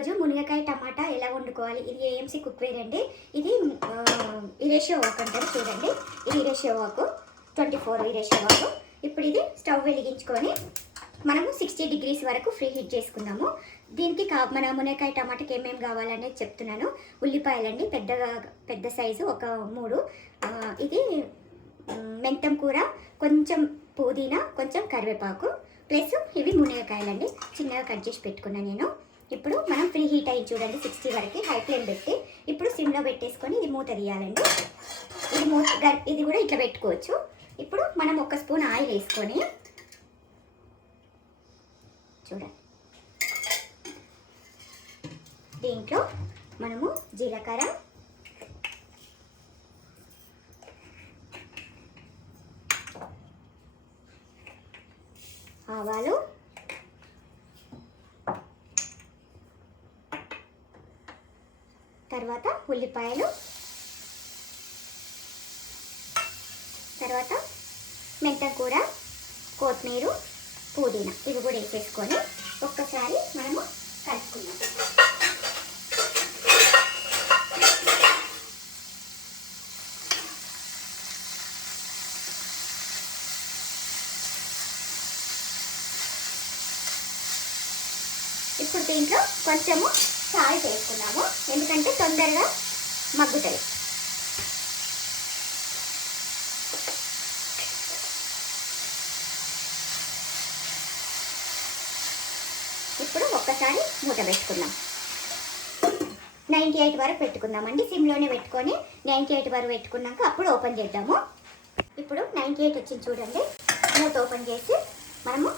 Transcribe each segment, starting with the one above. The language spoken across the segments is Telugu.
ఈరోజు మునగకాయ టమాటా ఎలా వండుకోవాలి. ఇది ఏఎంసీ కుక్వేర్ అండి. ఇది ఇరేషియో వాక్ అంటారు చూడండి. ఇది ఇరేషియో వాక్ 24 ఇరేషియో వాక్. ఇప్పుడు ఇది స్టవ్ వెలిగించుకొని మనము 60 degrees వరకు ఫ్రీ హీట్ చేసుకుందాము. దీనికి మన మునగకాయ టమాటాకి ఏమేమి కావాలనేది చెప్తున్నాను. ఉల్లిపాయలండి పెద్ద సైజు ఒక 3. ఇది మెంతం కూర, కొంచెం పుదీనా, కొంచెం కరివేపాకు, ప్లస్ ఇవి మునగకాయలండి. చిన్నగా కట్ చేసి పెట్టుకున్నాను నేను. ఇప్పుడు మనం ఫ్రీ హీట్ అయ్యి చూడండి 60 వరకు హై ఫ్లేమ్ పెట్టి ఇప్పుడు సిమ్లో పెట్టేసుకొని ఇది మూత తీయాలండి. ఇది కూడా ఇట్లా పెట్టుకోవచ్చు. ఇప్పుడు మనం 1 స్పూన్ ఆయిల్ వేసుకొని చూడండి, దీంట్లో మనము జీలకర్ర, ఆవాలు, తర్వాత ఉల్లిపాయలు, తర్వాత మెంతం కూర, కొత్తిమీర, పుదీనా ఇవి కూడా వేసేసుకొని ఒక్కసారి మనము కలుపుకుందాం. ఇప్పుడు దీంట్లో కొంచెము సాల్ట్ వేసుకున్నాము, ఎందుకంటే తొందరగా మగ్గుతుంది. ఇప్పుడు ఒక్కసారి మూత పెట్టుకుందాం. 98 వరకు పెట్టుకుందామండి. సిమ్లోనే పెట్టుకొని 98 వరకు పెట్టుకున్నాక అప్పుడు ఓపెన్ చేద్దాము. ఇప్పుడు 98 వచ్చింది చూడండి. మూత ఓపెన్ చేసి మనము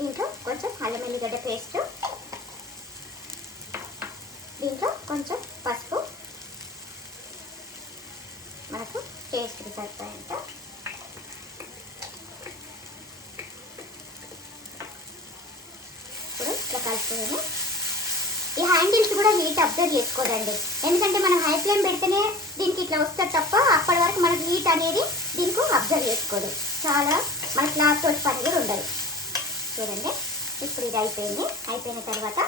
దీంట్లో కొంచెం అల్లం ఎల్లిగడ్డ పేస్ట్, దీంట్లో కొంచెం పసుపు, మనకు టేస్ట్కి సరిపోయేంత, ఇప్పుడు ఇట్లా కలుపుకొని ఈ హ్యాండిల్స్ కూడా హీట్ అబ్జర్వ్ చేసుకోదండి. ఎందుకంటే మనం హై ఫ్లేమ్ పెడితేనే దీనికి ఇట్లా వస్తుంది తప్ప అప్పటి వరకు మనకి హీట్ అనేది దీనికి అబ్జర్వ్ చేసుకోదు. చాలా మన క్లాత్ తోటి పని కూడా ఉండదు. చూడండి ఇప్పుడు ఇది అయిపోయింది. అయిపోయిన తర్వాత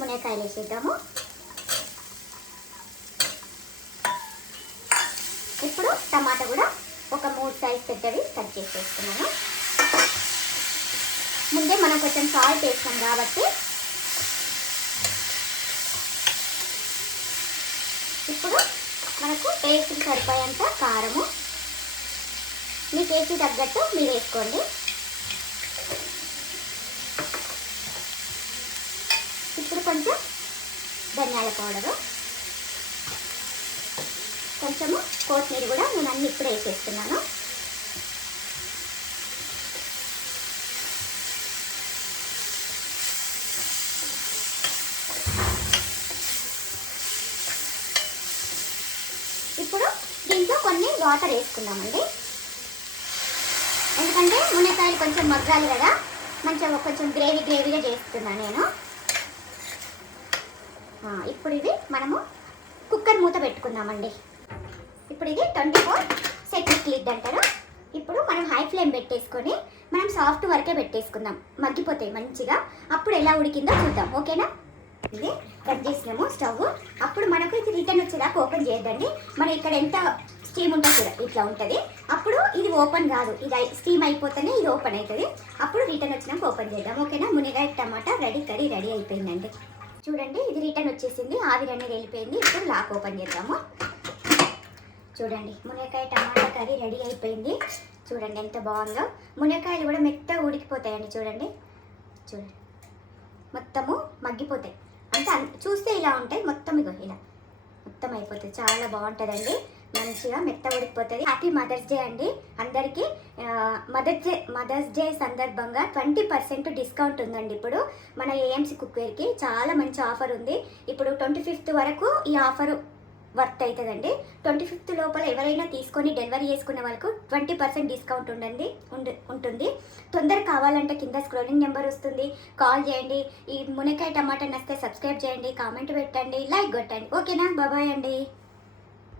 మునక్కాయలు వేసేద్దాము. ఇప్పుడు టమాటా కూడా ఒక 3 సైజ్ పెద్దవి కట్ చేసి వేసుకున్నాను. ముందే మనం కొంచెం సాల్ట్ వేస్తాం కాబట్టి ఇప్పుడు మనకు టేస్ట్కి సరిపోయేంత కారము, మీ టేస్ట్కి తగ్గట్టు మీరు వేసుకోండి. ఇప్పుడు కొంచెం ధనియాల పౌడరు, కొంచెము కొత్తిమీర కూడా నేను అన్ని ఇప్పుడే వేసేస్తున్నాను. ఇప్పుడు దీంట్లో కొన్ని వాటర్ వేసుకుందామండి, ఎందుకంటే మునక్కాయలు కొంచెం మగ్గాలి కదా. మంచిగా కొంచెం గ్రేవీగా చేస్తున్నాను నేను. ఇప్పుడు ఇది మనము కుక్కర్ మూత పెట్టుకుందామండి. ఇప్పుడు ఇది 24 సెకండ్ లిడ్ అంటారు. ఇప్పుడు మనం హై ఫ్లేమ్ పెట్టేసుకొని మనం సాఫ్ట్ వరకే పెట్టేసుకుందాం, మగ్గిపోతాయి మంచిగా. అప్పుడు ఎలా ఉడికిందో చూద్దాం, ఓకేనా. ఇది కట్ చేసినాము స్టవ్. అప్పుడు మనకు ఇది రిటర్న్ వచ్చేదాకా ఓపెన్ చేయొద్దండి. మనం ఇక్కడ ఎంత స్టీమ్ ఉంటుందో కూడా ఇట్లా ఉంటుంది. అప్పుడు ఇది ఓపెన్ కాదు, ఇది స్టీమ్ అయిపోతేనే ఇది ఓపెన్ అవుతుంది. అప్పుడు రిటర్న్ వచ్చినాక ఓపెన్ చేద్దాం, ఓకేనా. మునక్కాయ టమాటా కర్రీ రెడీ అయిపోయిందండి. చూడండి ఇది రిటర్న్ వచ్చేసింది, ఆవిరి అనేది వెళ్ళిపోయింది. ఇప్పుడు లాక్ ఓపెన్ చేద్దాము. చూడండి మునక్కాయ టమాటా కర్రీ రెడీ అయిపోయింది. చూడండి ఎంత బాగుందో. మునక్కాయలు కూడా మెత్తగా ఉడికిపోతాయండి. చూడండి మొత్తము మగ్గిపోతాయి. అంటే చూస్తే ఇలా ఉంటాయి, మొత్తం ఇగో ఇలా మొత్తం అయిపోతుంది. చాలా బాగుంటుందండి, మంచిగా మెత్త ఉడికిపోతుంది. హ్యాపీ మదర్స్ డే అండి అందరికీ. మదర్స్ డే సందర్భంగా 20% డిస్కౌంట్ ఉందండి ఇప్పుడు మన ఏఎంసీ కుక్వేర్కి. చాలా మంచి ఆఫర్ ఉంది. ఇప్పుడు 25th వరకు ఈ ఆఫర్ వర్త్ అవుతుందండి. 25th లోపల ఎవరైనా తీసుకొని డెలివరీ చేసుకున్న వాళ్ళకు 20% డిస్కౌంట్ ఉంటుంది. తొందర కావాలంటే కింద స్క్రోలింగ్ నెంబర్ వస్తుంది, కాల్ చేయండి. ఈ మునక్కాయ టమాటా నచ్చితే సబ్స్క్రైబ్ చేయండి, కామెంట్ పెట్టండి, లైక్ కొట్టండి, ఓకేనా. బాయ్ అండి.